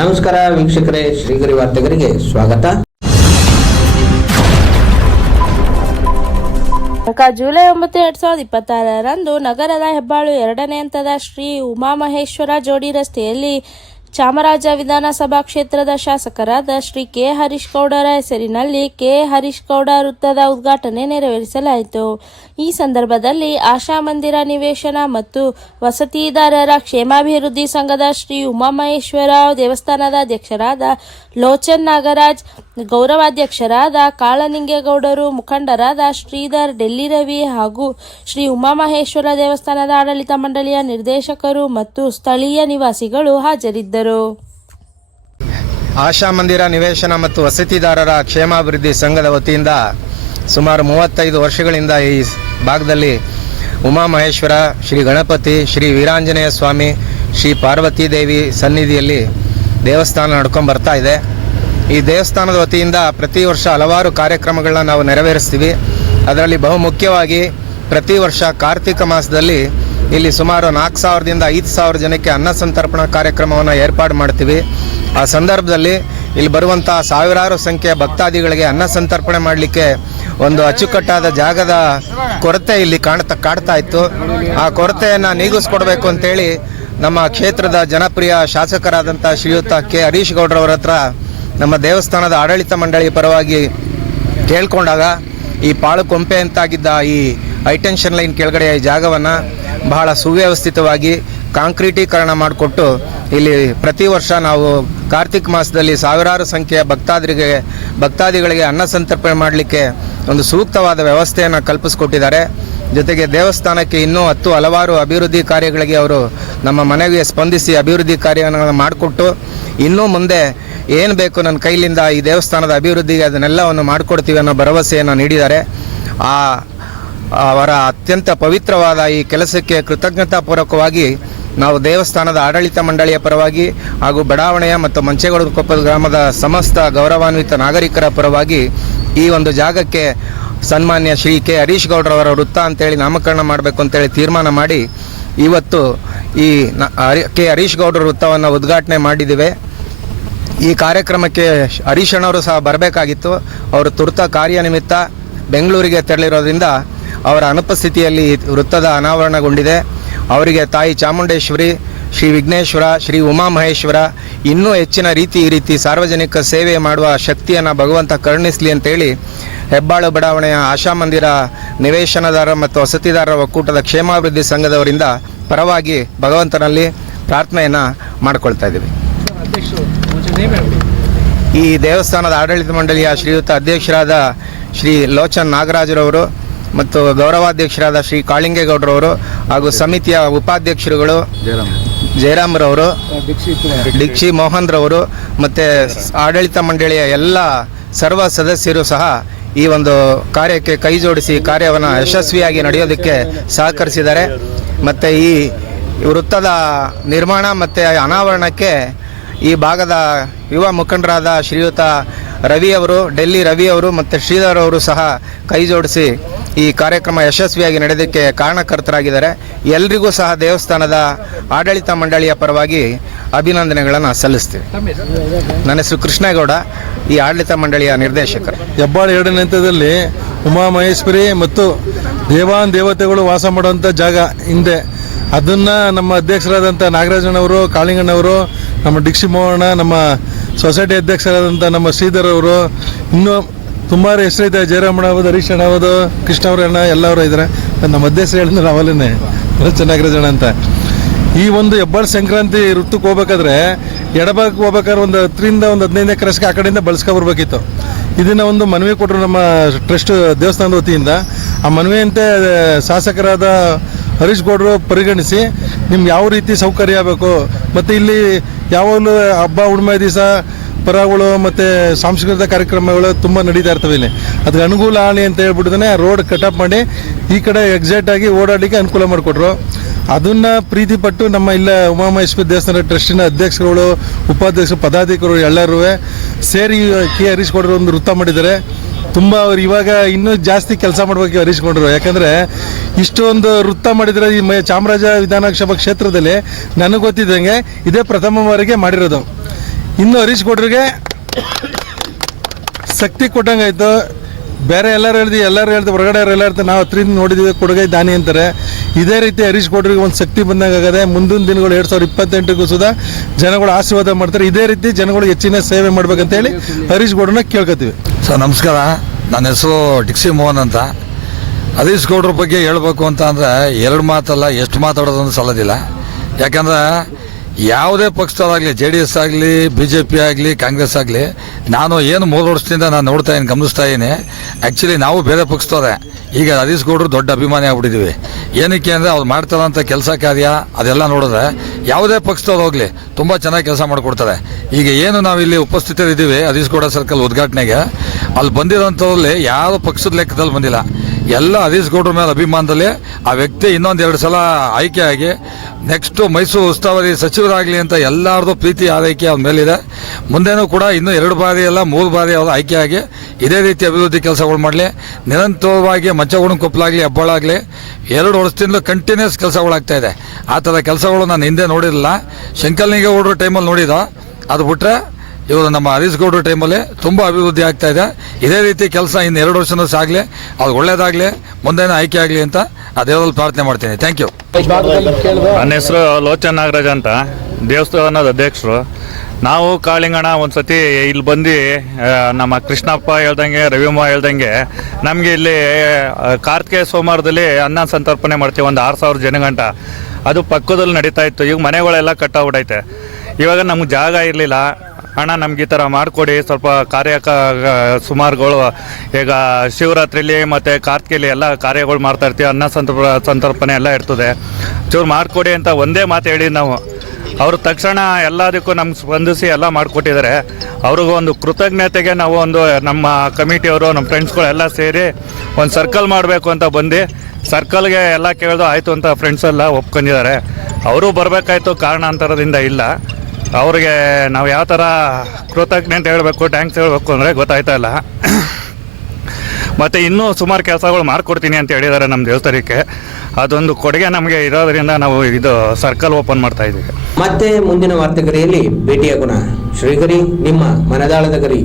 ನಮಸ್ಕಾರ ವೀಕ್ಷಕರೇ, ಶ್ರೀಗರಿ ವಾರ್ತೆಗರಿಗೆ ಸ್ವಾಗತ. ಜುಲೈ 9, 2026ರಂದು ನಗರದ ಹೆಬ್ಬಾಳು 2ನೇ ಹಂತದ ಶ್ರೀ ಉಮಾಮಹೇಶ್ವರ ಜೋಡಿ ರಸ್ತೆಯಲ್ಲಿ ಚಾಮರಾಜ ವಿಧಾನಸಭಾ ಕ್ಷೇತ್ರದ ಶಾಸಕರಾದ ಶ್ರೀ ಕೆ. ಹರೀಶ್ ಗೌಡರ ಹೆಸರಿನಲ್ಲಿ ಕೆ. ಹರೀಶ್ ಗೌಡ ವೃತ್ತದ ಉದ್ಘಾಟನೆ ನೆರವೇರಿಸಲಾಯಿತು. ಈ ಸಂದರ್ಭದಲ್ಲಿ ಆಶಾ ಮಂದಿರ ನಿವೇಶನ ಮತ್ತು ವಸತಿದಾರರ ಕ್ಷೇಮಾಭಿವೃದ್ಧಿ ಸಂಘದ ಶ್ರೀ ಉಮಾಮಹೇಶ್ವರ ದೇವಸ್ಥಾನದ ಅಧ್ಯಕ್ಷರಾದ ಲೋಚನ್ ನಾಗರಾಜ್, ಗೌರವಾಧ್ಯಕ್ಷರಾದ ಕಾಳನಿಂಗೇಗೌಡರು, ಮುಖಂಡರಾದ ಶ್ರೀಧರ್, ಡೆಲ್ಲಿ ರವಿ ಹಾಗೂ ಶ್ರೀ ಉಮಾಮಹೇಶ್ವರ ದೇವಸ್ಥಾನದ ಆಡಳಿತ ಮಂಡಳಿಯ ನಿರ್ದೇಶಕರು ಮತ್ತು ಸ್ಥಳೀಯ ನಿವಾಸಿಗಳು ಹಾಜರಿದ್ದರು. ಆಶಾ ಮಂದಿರ ನಿವೇಶನ ಮತ್ತು ವಸತಿದಾರರ ಕ್ಷೇಮಾಭಿವೃದ್ಧಿ ಸಂಘದ ವತಿಯಿಂದ ಸುಮಾರು 35 ವರ್ಷಗಳಿಂದ ಈ ಭಾಗದಲ್ಲಿ ಉಮಾಮಹೇಶ್ವರ, ಶ್ರೀ ಗಣಪತಿ, ಶ್ರೀ ವೀರಾಂಜನೇಯ ಸ್ವಾಮಿ, ಶ್ರೀ ಪಾರ್ವತಿ ದೇವಿ ಸನ್ನಿಧಿಯಲ್ಲಿ ದೇವಸ್ಥಾನ ನಡ್ಕೊಂಡು ಬರ್ತಾ ಇದೆ. ಈ ದೇವಸ್ಥಾನದ ವತಿಯಿಂದ ಪ್ರತಿ ವರ್ಷ ಹಲವಾರು ಕಾರ್ಯಕ್ರಮಗಳನ್ನ ನಾವು ನೆರವೇರಿಸ್ತೀವಿ. ಅದರಲ್ಲಿ ಬಹುಮುಖ್ಯವಾಗಿ ಪ್ರತಿ ವರ್ಷ ಕಾರ್ತಿಕ ಮಾಸದಲ್ಲಿ ಇಲ್ಲಿ ಸುಮಾರು 4,000ದಿಂದ 5,000 ಜನಕ್ಕೆ ಅನ್ನ ಸಂತರ್ಪಣಾ ಕಾರ್ಯಕ್ರಮವನ್ನು ಏರ್ಪಾಡು ಮಾಡ್ತೀವಿ. ಆ ಸಂದರ್ಭದಲ್ಲಿ ಇಲ್ಲಿ ಬರುವಂಥ ಸಾವಿರಾರು ಸಂಖ್ಯೆಯ ಭಕ್ತಾದಿಗಳಿಗೆ ಅನ್ನ ಸಂತರ್ಪಣೆ ಮಾಡಲಿಕ್ಕೆ ಒಂದು ಅಚ್ಚುಕಟ್ಟಾದ ಜಾಗದ ಕೊರತೆ ಇಲ್ಲಿ ಕಾಡ್ತಾ ಇತ್ತು. ಆ ಕೊರತೆಯನ್ನು ನೀಗಿಸ್ಕೊಡ್ಬೇಕು ಅಂತೇಳಿ ನಮ್ಮ ಕ್ಷೇತ್ರದ ಜನಪ್ರಿಯ ಶಾಸಕರಾದಂಥ ಶ್ರೀಯುತ ಕೆ. ಹರೀಶ್ ಗೌಡ್ರವರ ಹತ್ರ ನಮ್ಮ ದೇವಸ್ಥಾನದ ಆಡಳಿತ ಮಂಡಳಿ ಪರವಾಗಿ ಕೇಳ್ಕೊಂಡಾಗ ಈ ಪಾಳು ಕೊಂಪೆ ಅಂತಾಗಿದ್ದ ಈ ಹೈಟೆನ್ಷನ್ ಲೈನ್ ಕೆಳಗಡೆ ಈ ಜಾಗವನ್ನು ಬಹಳ ಸುವ್ಯವಸ್ಥಿತವಾಗಿ ಕಾಂಕ್ರೀಟೀಕರಣ ಮಾಡಿಕೊಟ್ಟು ಇಲ್ಲಿ ಪ್ರತಿ ವರ್ಷ ನಾವು ಕಾರ್ತಿಕ್ ಮಾಸದಲ್ಲಿ ಸಾವಿರಾರು ಸಂಖ್ಯೆಯ ಭಕ್ತಾದಿಗಳಿಗೆ ಅನ್ನ ಸಂತರ್ಪಣೆ ಮಾಡಲಿಕ್ಕೆ ಒಂದು ಸೂಕ್ತವಾದ ವ್ಯವಸ್ಥೆಯನ್ನು ಕಲ್ಪಿಸಿಕೊಟ್ಟಿದ್ದಾರೆ. ಜೊತೆಗೆ ದೇವಸ್ಥಾನಕ್ಕೆ ಇನ್ನೂ ಹಲವಾರು ಅಭಿವೃದ್ಧಿ ಕಾರ್ಯಗಳಿಗೆ ಅವರು ನಮ್ಮ ಮನವಿಗೆ ಸ್ಪಂದಿಸಿ ಅಭಿವೃದ್ಧಿ ಕಾರ್ಯಗಳನ್ನು ಮಾಡಿಕೊಟ್ಟು ಇನ್ನೂ ಮುಂದೆ ಏನು ಬೇಕು ನನ್ನ ಕೈಲಿಂದ ಈ ದೇವಸ್ಥಾನದ ಅಭಿವೃದ್ಧಿಗೆ ಅದನ್ನೆಲ್ಲವನ್ನು ಮಾಡಿಕೊಡ್ತೀವಿ ಅನ್ನೋ ಭರವಸೆಯನ್ನು ನೀಡಿದ್ದಾರೆ. ಅವರ ಅತ್ಯಂತ ಪವಿತ್ರವಾದ ಈ ಕೆಲಸಕ್ಕೆ ಕೃತಜ್ಞತಾಪೂರ್ವಕವಾಗಿ ನಾವು ದೇವಸ್ಥಾನದ ಆಡಳಿತ ಮಂಡಳಿಯ ಪರವಾಗಿ ಹಾಗೂ ಬಡಾವಣೆಯ ಮತ್ತು ಮಂಚೇಗೌಡಕೊಪ್ಪ ಗ್ರಾಮದ ಸಮಸ್ತ ಗೌರವಾನ್ವಿತ ನಾಗರಿಕರ ಪರವಾಗಿ ಈ ಒಂದು ಜಾಗಕ್ಕೆ ಸನ್ಮಾನ್ಯ ಶ್ರೀ ಕೆ. ಹರೀಶ್ ಗೌಡ್ರವರ ವೃತ್ತ ಅಂತೇಳಿ ನಾಮಕರಣ ಮಾಡಬೇಕು ಅಂತೇಳಿ ತೀರ್ಮಾನ ಮಾಡಿ ಇವತ್ತು ಈ ಕೆ. ಹರೀಶ್ ಗೌಡ್ರ ವೃತ್ತವನ್ನು ಉದ್ಘಾಟನೆ ಮಾಡಿದ್ದೇವೆ. ಈ ಕಾರ್ಯಕ್ರಮಕ್ಕೆ ಹರೀಶ್ ಅಣ್ಣವರು ಸಹ ಬರಬೇಕಾಗಿತ್ತು. ಅವರು ತುರ್ತ ಕಾರ್ಯನಿಮಿತ್ತ ಬೆಂಗಳೂರಿಗೆ ತೆರಳಿರೋದ್ರಿಂದ ಅವರ ಅನುಪಸ್ಥಿತಿಯಲ್ಲಿ ವೃತ್ತದ ಅನಾವರಣಗೊಂಡಿದೆ. ಅವರಿಗೆ ತಾಯಿ ಚಾಮುಂಡೇಶ್ವರಿ, ಶ್ರೀ ವಿಘ್ನೇಶ್ವರ, ಶ್ರೀ ಉಮಾಮಹೇಶ್ವರ ಇನ್ನೂ ಹೆಚ್ಚಿನ ಈ ರೀತಿ ಸಾರ್ವಜನಿಕ ಸೇವೆ ಮಾಡುವ ಶಕ್ತಿಯನ್ನು ಭಗವಂತ ಕರುಣಿಸಲಿ ಅಂತೇಳಿ ಹೆಬ್ಬಾಳು ಬಡಾವಣೆಯ ಆಶಾ ಮಂದಿರ ನಿವೇಶನದಾರ ಮತ್ತು ವಸತಿದಾರರ ಒಕ್ಕೂಟದ ಕ್ಷೇಮಾಭಿವೃದ್ಧಿ ಸಂಘದವರಿಂದ ಪರವಾಗಿ ಭಗವಂತನಲ್ಲಿ ಪ್ರಾರ್ಥನೆಯನ್ನು ಮಾಡಿಕೊಳ್ತಾ ಇದ್ದೀವಿ. ಈ ದೇವಸ್ಥಾನದ ಆಡಳಿತ ಮಂಡಳಿಯ ಶ್ರೀಯುತ ಅಧ್ಯಕ್ಷರಾದ ಶ್ರೀ ಲೋಚನ್ ನಾಗರಾಜರವರು ಮತ್ತು ಗೌರವಾಧ್ಯಕ್ಷರಾದ ಶ್ರೀ ಕಾಳಿಂಗೇಗೌಡರವರು ಹಾಗೂ ಸಮಿತಿಯ ಉಪಾಧ್ಯಕ್ಷರುಗಳು ಜಯರಾಮ್ರವರು, ಡಿಕ್ಷಿ ಮೋಹನ್ ರವರು ಮತ್ತು ಆಡಳಿತ ಮಂಡಳಿಯ ಎಲ್ಲ ಸರ್ವ ಸದಸ್ಯರು ಸಹ ಈ ಒಂದು ಕಾರ್ಯಕ್ಕೆ ಕೈ ಜೋಡಿಸಿ ಕಾರ್ಯವನ್ನು ಯಶಸ್ವಿಯಾಗಿ ನಡೆಯೋದಕ್ಕೆ ಸಹಕರಿಸಿದ್ದಾರೆ. ಮತ್ತು ಈ ವೃತ್ತದ ನಿರ್ಮಾಣ ಮತ್ತು ಅನಾವರಣಕ್ಕೆ ಈ ಭಾಗದ ಯುವ ಮುಖಂಡರಾದ ಶ್ರೀಯುತ ರವಿಯವರು, ಡೆಲ್ಲಿ ರವಿಯವರು ಮತ್ತು ಶ್ರೀಧರ್ ಅವರು ಸಹ ಕೈ ಜೋಡಿಸಿ ಈ ಕಾರ್ಯಕ್ರಮ ಯಶಸ್ವಿಯಾಗಿ ನಡೆಯೋದಕ್ಕೆ ಕಾರಣಕರ್ತರಾಗಿದ್ದಾರೆ. ಎಲ್ರಿಗೂ ಸಹ ದೇವಸ್ಥಾನದ ಆಡಳಿತ ಮಂಡಳಿಯ ಪರವಾಗಿ ಅಭಿನಂದನೆಗಳನ್ನು ಸಲ್ಲಿಸ್ತೀವಿ. ನನ್ನ ಹೆಸರು ಕೃಷ್ಣೇಗೌಡ, ಈ ಆಡಳಿತ ಮಂಡಳಿಯ ನಿರ್ದೇಶಕರು. ಹೆಬ್ಬಾಳು 2ನೇ ಹಂತದಲ್ಲಿ ಉಮಾಮಹೇಶ್ವರಿ ಮತ್ತು ದೇವತೆಗಳು ವಾಸ ಮಾಡುವಂಥ ಜಾಗ ಹಿಂದೆ, ಅದನ್ನು ನಮ್ಮ ಅಧ್ಯಕ್ಷರಾದಂಥ ನಾಗರಾಜನವರು, ಕಾಳಿಂಗಣ್ಣವರು, ನಮ್ಮ ಡಿಕ್ಷಿ ಮೋಹನ, ನಮ್ಮ ಸೊಸೈಟಿ ಅಧ್ಯಕ್ಷರಾದಂಥ ನಮ್ಮ ಶ್ರೀಧರ್ ಅವರು, ಇನ್ನೂ ಸುಮಾರು ಹೆಸರಿದೆ, ಜಯರಾಮಣ್ಣ ಆಗ್ಬೋದು, ಹರೀಶ್ ಅಣ್ಣ ಆಗ್ಬೋದು, ಕೃಷ್ಣ ಅವರಣ್ಣ ಎಲ್ಲರೂ ಇದ್ದಾರೆ. ನಮ್ಮ ಅಧ್ಯಕ್ಷರು ಹೇಳಿದ್ರೆ ಅವಲೇ ನಾಗರಾಜಣ್ಣ ಅಂತ. ಈ ಒಂದು ಹೆಬ್ಬಾಳು ಸಂಕ್ರಾಂತಿ ಋತುಕ್ಕೆ ಹೋಗ್ಬೇಕಾದ್ರೆ ಎಡಭಾಗಕ್ಕೆ ಹೋಗ್ಬೇಕಾದ್ರೆ ಒಂದು 10ರಿಂದ 15 ಎಕರೆಸ್ಗೆ ಆ ಕಡೆಯಿಂದ ಬಳಸ್ಕೊಬರ್ಬೇಕಿತ್ತು. ಇದನ್ನು ಒಂದು ಮನವಿ ಕೊಟ್ಟರು ನಮ್ಮ ಟ್ರಸ್ಟ್ ದೇವಸ್ಥಾನದ ವತಿಯಿಂದ. ಆ ಮನವಿಯಂತೆ ಶಾಸಕರಾದ ಹರೀಶ್ ಗೌಡರು ಪರಿಗಣಿಸಿ ನಿಮ್ಗೆ ಯಾವ ರೀತಿ ಸೌಕರ್ಯ ಆಗಬೇಕು, ಮತ್ತು ಇಲ್ಲಿ ಯಾವಾಗಲೂ ಹಬ್ಬ ಹುಣ್ಣಿಮೆ ದಿವಸ ಪರಗಳು ಮತ್ತು ಸಾಂಸ್ಕೃತಿಕ ಕಾರ್ಯಕ್ರಮಗಳು ತುಂಬ ನಡೀತಾ ಇರ್ತವೆ. ಇಲ್ಲಿ ಅದಕ್ಕೆ ಅನುಕೂಲ ಆಗಲಿ ಅಂತ ಹೇಳ್ಬಿಟ್ಟಿದ್ದಾನೆ ರೋಡ್ ಕಟಪ್ ಮಾಡಿ ಈ ಕಡೆ ಎಕ್ಸಾಕ್ಟಾಗಿ ಓಡಾಡಲಿಕ್ಕೆ ಅನುಕೂಲ ಮಾಡಿಕೊಟ್ರು. ಅದನ್ನು ಪ್ರೀತಿಪಟ್ಟು ನಮ್ಮ ಇಲ್ಲ ಉಮಾಮಹೇಶ್ವರಿ ದೇವಸ್ಥಾನ ಟ್ರಸ್ಟಿನ ಅಧ್ಯಕ್ಷರುಗಳು, ಉಪಾಧ್ಯಕ್ಷರು, ಪದಾಧಿಕಾರಿಗಳು ಎಲ್ಲರೂ ಸೇರಿ ಕೆ. ಹರೀಶ್ ಗೌಡರು ಒಂದು ವೃತ್ತ ಮಾಡಿದ್ದಾರೆ. ತುಂಬ ಅವ್ರು ಇವಾಗ ಇನ್ನೂ ಜಾಸ್ತಿ ಕೆಲಸ ಮಾಡಬೇಕು ಹರೀಶ್ ಗೌಡರು. ಯಾಕಂದರೆ ಇಷ್ಟೊಂದು ವೃತ್ತ ಮಾಡಿದರೆ ಈ ಚಾಮರಾಜ ವಿಧಾನಸಭಾ ಕ್ಷೇತ್ರದಲ್ಲಿ ನನಗೆ ಗೊತ್ತಿದ್ದಂಗೆ ಇದೇ ಪ್ರಥಮ ಬಾರಿಗೆ ಮಾಡಿರೋದು. ಇನ್ನು ಹರೀಶ್ ಗೌಡ್ರಿಗೆ ಶಕ್ತಿ ಕೊಟ್ಟಂಗಾಯ್ತು. ಬೇರೆ ಎಲ್ಲರೂ ಹೇಳ್ದು ಹೊರಗಡೆ ಎಲ್ಲ ಇರ್ತಾರೆ, ನಾವು ಹತ್ರಿಂದ ನೋಡಿದ್ದೀವಿ ಕೊಡುಗೈ ದಾನಿ ಅಂತಾರೆ. ಇದೇ ರೀತಿ ಹರೀಶ್ ಗೌಡ್ರಿಗೆ ಒಂದು ಶಕ್ತಿ ಬಂದಂಗಾಗದೆ. ಮುಂದಿನ ದಿನಗಳು 2028ಗೂ ಸುಧಾ ಜನಗಳು ಆಶೀರ್ವಾದ ಮಾಡ್ತಾರೆ. ಇದೇ ರೀತಿ ಜನಗಳು ಹೆಚ್ಚಿನ ಸೇವೆ ಮಾಡ್ಬೇಕಂತೇಳಿ ಹರೀಶ್ ಗೌಡ್ರನ್ನ ಕೇಳ್ಕೊತೀವಿ. ಸರ್ ನಮಸ್ಕಾರ, ನನ್ನ ಹೆಸರು ಡಿಕ್ಸಿ ಮೋಹನ್ ಅಂತ. ಹರೀಶ್ ಗೌಡ್ರ ಬಗ್ಗೆ ಹೇಳಬೇಕು ಅಂತ ಅಂದರೆ ಎರಡು ಮಾತಲ್ಲ, ಎಷ್ಟು ಮಾತಾಡೋದೊಂದು ಸಲ್ಲದಿಲ್ಲ. ಯಾಕಂದ್ರೆ ಯಾವುದೇ ಪಕ್ಷದವರಾಗಲಿ, JDS ಆಗಲಿ, BJP ಆಗಲಿ, ಕಾಂಗ್ರೆಸ್ ಆಗಲಿ, ನಾನು ಏನು 3 ವರ್ಷದಿಂದ ನಾನು ನೋಡ್ತಾ ಇದ್ದೀನಿ, ಗಮನಿಸ್ತಾ ಇದ್ದೀನಿ. ಆ್ಯಕ್ಚುಲಿ ನಾವು ಬೇರೆ ಪಕ್ಷದವರೇ. ಈಗ ಹರೀಶ್ ಗೌಡ್ರು ದೊಡ್ಡ ಅಭಿಮಾನಿ ಆಗ್ಬಿಟ್ಟಿದ್ದೀವಿ. ಏನಕ್ಕೆ ಅಂದರೆ ಅವ್ರು ಮಾಡ್ತಾರಂಥ ಕೆಲಸ ಕಾರ್ಯ ಅದೆಲ್ಲ ನೋಡಿದ್ರೆ ಯಾವುದೇ ಪಕ್ಷದವ್ರು ಹೋಗಲಿ ತುಂಬ ಚೆನ್ನಾಗಿ ಕೆಲಸ ಮಾಡಿಕೊಡ್ತಾರೆ. ಈಗ ಏನು ನಾವಿಲ್ಲಿ ಉಪಸ್ಥಿತರಿದ್ದೀವಿ ಹರೀಶ್ ಗೌಡ ಸರ್ಕಲ್ ಉದ್ಘಾಟನೆಗೆ, ಅಲ್ಲಿ ಬಂದಿರೋಂಥವ್ರಲ್ಲಿ ಯಾವ ಪಕ್ಷದ ಲೆಕ್ಕದಲ್ಲಿ ಬಂದಿಲ್ಲ. ಎಲ್ಲ ಹರೀಶ್ ಗೌಡ್ರ ಮೇಲೆ ಅಭಿಮಾನದಲ್ಲಿ ಆ ವ್ಯಕ್ತಿ ಇನ್ನೊಂದು 2 ಸಲ ಆಯ್ಕೆಯಾಗಿ ನೆಕ್ಸ್ಟು ಮೈಸೂರು ಉಸ್ತುವಾರಿ ಸಚಿವರಾಗಲಿ ಅಂತ ಎಲ್ಲರದು ಪ್ರೀತಿ ಆರೈಕೆ ಅವ್ರ ಮೇಲಿದೆ. ಮುಂದೇನೂ ಕೂಡ ಇನ್ನೂ 2 ಬಾರಿ ಅಲ್ಲ 3 ಬಾರಿ ಅವರು ಆಯ್ಕೆಯಾಗಿ ಇದೇ ರೀತಿ ಅಭಿವೃದ್ಧಿ ಕೆಲಸಗಳು ಮಾಡಲಿ. ನಿರಂತರವಾಗಿ ಮಂಚಗುಣಕೊಪ್ಪಲಾಗಲಿ, ಹೆಬ್ಬಾಳ ಆಗಲಿ 2 ವರ್ಷದಿಂದಲೂ ಕಂಟಿನ್ಯೂಸ್ ಕೆಲಸಗಳಾಗ್ತಾ ಇದೆ. ಆ ಥರ ಕೆಲಸಗಳು ನಾನು ಹಿಂದೆ ನೋಡಿರಲಿಲ್ಲ. ಶಂಕರಲಿಂಗೇಗೌಡರ ಟೈಮಲ್ಲಿ ನೋಡಿದ, ಅದು ಬಿಟ್ಟರೆ ಇವರು ನಮ್ಮ ಹರೀಶ್ ಗೌಡ್ರ ಟೈಮಲ್ಲಿ ತುಂಬ ಅಭಿವೃದ್ಧಿ ಆಗ್ತಾ ಇದೆ. ಇದೇ ರೀತಿ ಕೆಲಸ ಇನ್ನು 2 ವರ್ಷನೂ ಸಾಗಲಿ, ಅದು ಒಳ್ಳೇದಾಗಲಿ, ಮುಂದೇನೂ ಆಯ್ಕೆ ಆಗಲಿ ಅಂತ ಆ ದೇವರಲ್ಲಿ ಪ್ರಾರ್ಥನೆ ಮಾಡ್ತೀನಿ. Thank you. ನನ್ನ ಹೆಸರು ಲೋಚನ್ ನಾಗರಾಜ್ ಅಂತ, ದೇವಸ್ಥಾನದ ಅಧ್ಯಕ್ಷರು. ನಾವು ಕಾಳಿಂಗಣ ಒಂದು ಸತಿ ಇಲ್ಲಿ ಬಂದು ನಮ್ಮ ಕೃಷ್ಣಪ್ಪ ಹೇಳ್ದಂಗೆ, ರವಿಮ್ಮ ಹೇಳ್ದಂಗೆ, ನಮಗೆ ಇಲ್ಲಿ ಕಾರ್ತಿಕೇಯ ಸೋಮವಾರದಲ್ಲಿ ಅನ್ನ ಸಂತರ್ಪಣೆ ಮಾಡ್ತೀವಿ, ಒಂದು 6000 ಜನಗಂಟ. ಅದು ಪಕ್ಕದಲ್ಲಿ ನಡೀತಾ ಇತ್ತು. ಈಗ ಮನೆಗಳೆಲ್ಲ ಕಟ್ಟಾಗ್ಬಿಟ್ಟೈತೆ. ಇವಾಗ ನಮ್ಗೆ ಜಾಗ ಇರಲಿಲ್ಲ. ಅಣ್ಣ ನಮ್ಗೆ ಈ ಥರ ಮಾಡಿಕೊಡಿ, ಸ್ವಲ್ಪ ಸುಮಾರುಗಳು ಈಗ ಶಿವರಾತ್ರಿಲಿ ಮತ್ತು ಕಾರ್ತಿಕೆಯಲ್ಲಿ ಎಲ್ಲ ಕಾರ್ಯಗಳು ಮಾಡ್ತಾ ಇರ್ತೀವಿ, ಅನ್ನ ಸಂತರ್ಪಣೆ ಎಲ್ಲ ಇರ್ತದೆ, ಚೂರು ಮಾಡಿಕೊಡಿ ಅಂತ ಒಂದೇ ಮಾತು ಹೇಳಿ ನಾವು. ಅವರು ತಕ್ಷಣ ಎಲ್ಲದಕ್ಕೂ ನಮ್ಗೆ ಸ್ಪಂದಿಸಿ ಎಲ್ಲ ಮಾಡಿಕೊಟ್ಟಿದ್ದಾರೆ. ಅವ್ರಿಗೊಂದು ಕೃತಜ್ಞತೆಗೆ ನಾವು ಒಂದು ನಮ್ಮ ಕಮಿಟಿಯವರು, ನಮ್ಮ ಫ್ರೆಂಡ್ಸ್ಗಳೆಲ್ಲ ಸೇರಿ ಒಂದು ಸರ್ಕಲ್ ಮಾಡಬೇಕು ಅಂತ ಬಂದು ಸರ್ಕಲ್ಗೆ ಎಲ್ಲ ಕೇಳಿದು ಆಯಿತು ಅಂತ ಫ್ರೆಂಡ್ಸ್ ಎಲ್ಲ ಒಪ್ಕೊಂಡಿದ್ದಾರೆ. ಅವರು ಬರಬೇಕಾಯ್ತು, ಕಾರಣಾಂತರದಿಂದ ಇಲ್ಲ. ಅವ್ರಿಗೆ ನಾವು ಯಾವ ಥರ ಕೃತಜ್ಞತೆ ಹೇಳಬೇಕು, ಟ್ಯಾಂಕ್ಸ್ ಹೇಳಬೇಕು ಅಂದರೆ ಗೊತ್ತಾಯ್ತಾ ಇಲ್ಲ. ಮತ್ತು ಇನ್ನೂ ಸುಮಾರು ಕೆಲಸಗಳು ಮಾಡಿಕೊಡ್ತೀನಿ ಅಂತ ಹೇಳಿದ್ದಾರೆ ನಮ್ಮ ದೇವಸ್ಥಾನಕ್ಕೆ. ಅದೊಂದು ಕೊಡುಗೆ ನಮಗೆ ಇರೋದರಿಂದ ನಾವು ಇದು ಸರ್ಕಲ್ ಓಪನ್ ಮಾಡ್ತಾ ಇದ್ದೀವಿ. ಮತ್ತೆ ಮುಂದಿನ ವಾರ್ತೆಗರಿಯಲ್ಲಿ ಭೇಟಿಯಾಗೋಣ. ಶ್ರೀಗರಿ, ನಿಮ್ಮ ಮನದಾಳದ ಗರಿ.